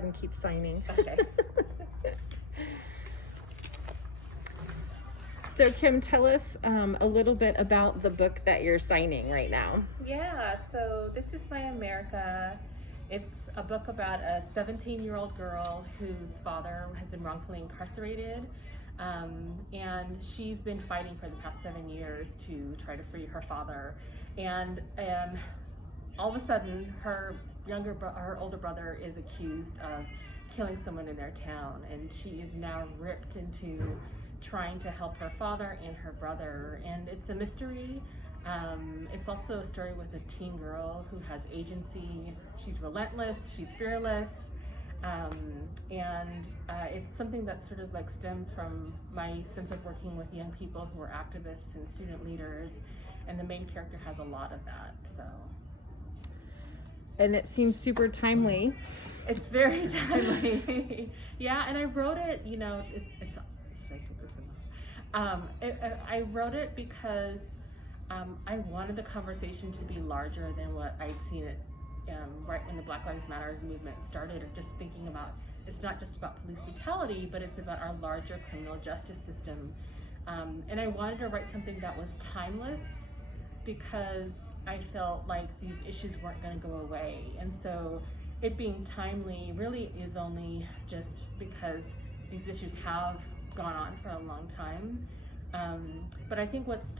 ahead and keep signing. Okay. So Kim, tell us a little bit about the book that you're signing right now. Yeah, so this is My America. It's a book about a 17-year-old girl whose father has been wrongfully incarcerated. And she's been fighting for the past 7 years to try to free her father. And all of a sudden, her older brother is accused of killing someone in their town. And she is now ripped into trying to help her father and her brother, and it's a mystery. It's also a story with a teen girl who has agency. She's relentless, she's fearless, and it's something that sort of like stems from my sense of working with young people who are activists and student leaders, and the main character has a lot of that. So, and it seems super timely. It's very timely. Yeah, and I wrote it, you know, it's I wrote it because I wanted the conversation to be larger than what I'd seen it right when the Black Lives Matter movement started, or just thinking about, it's not just about police brutality, but it's about our larger criminal justice system. And I wanted to write something that was timeless, because I felt like these issues weren't going to go away. And so it being timely really is only just because these issues have gone on for a long time. But I think what's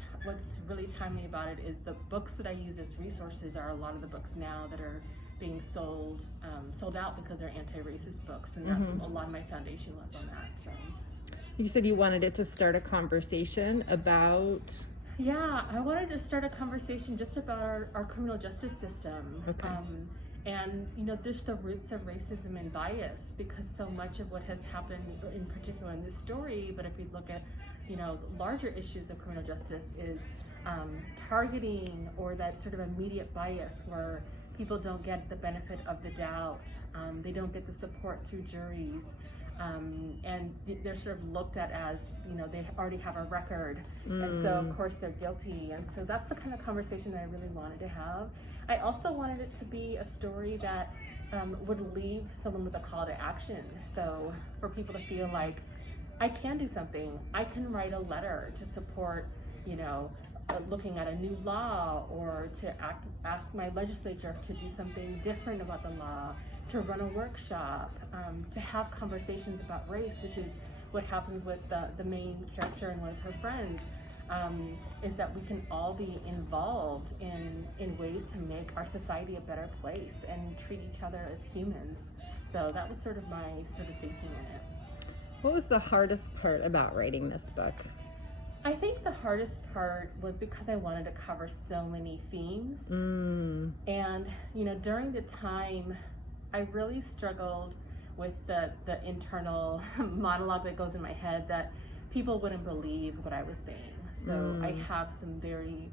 really timely about it is the books that I use as resources are a lot of the books now that are being sold out because they're anti-racist books, and that's what a lot of my foundation was on that. So you said you wanted it to start a conversation about... Yeah, I wanted to start a conversation just about our criminal justice system. Okay. And, you know, just the roots of racism and bias, because so much of what has happened, in particular in this story, but if we look at, you know, larger issues of criminal justice, is targeting, or that sort of immediate bias where people don't get the benefit of the doubt, they don't get the support through juries, and they're sort of looked at as, you know, they already have a record, and so of course they're guilty. And so that's the kind of conversation that I really wanted to have. I also wanted it to be a story that would leave someone with a call to action. So for people to feel like, I can do something. I can write a letter to support, you know, looking at a new law, or to ask my legislature to do something different about the law, to run a workshop, to have conversations about race, which is what happens with the main character and one of her friends, is that we can all be involved in ways to make our society a better place and treat each other as humans. So that was sort of my thinking in it. What was the hardest part about writing this book? I think the hardest part was because I wanted to cover so many themes. And, you know, during the time, I really struggled with the internal monologue that goes in my head that people wouldn't believe what I was saying. So I have some very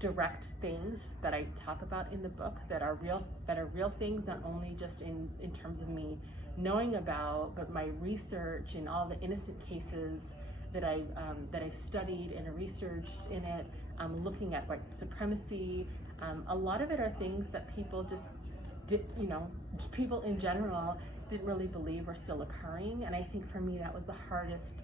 direct things that I talk about in the book that are real things, not only just in terms of me knowing about, but my research and all the innocent cases that I've studied and researched in it, looking at white supremacy. A lot of it are things that people just people in general didn't really believe were still occurring. And I think for me that was the hardest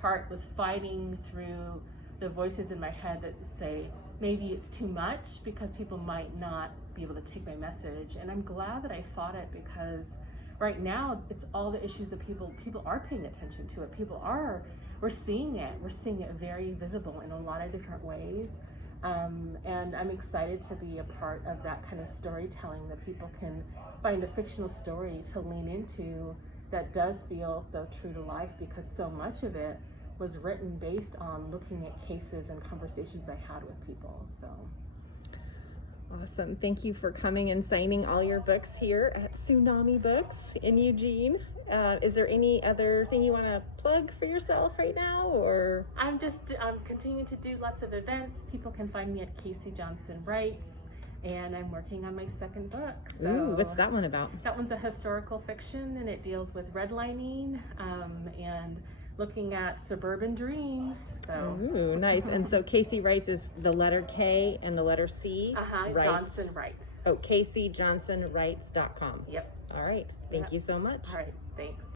part, was fighting through the voices in my head that say maybe it's too much because people might not be able to take my message. And I'm glad that I fought it, because right now it's all the issues that people are paying attention to it. We're seeing it very visible in a lot of different ways. And I'm excited to be a part of that kind of storytelling, that people can find a fictional story to lean into that does feel so true to life, because so much of it was written based on looking at cases and conversations I had with people. So awesome. Thank you for coming and signing all your books here at Tsunami Books in Eugene. Is there any other thing you want to plug for yourself right now, or? I'm continuing to do lots of events. People can find me at Casey Johnson Writes, and I'm working on my second book. So ooh, what's that one about? That one's a historical fiction, and it deals with redlining, and looking at suburban dreams. So Ooh, nice. And so Casey Wrights is the letter K and the letter C. Wrights. Johnson Wrights. Oh, CaseyJohnsonWrights.com. Yep. All right. Thank you so much. All right, thanks.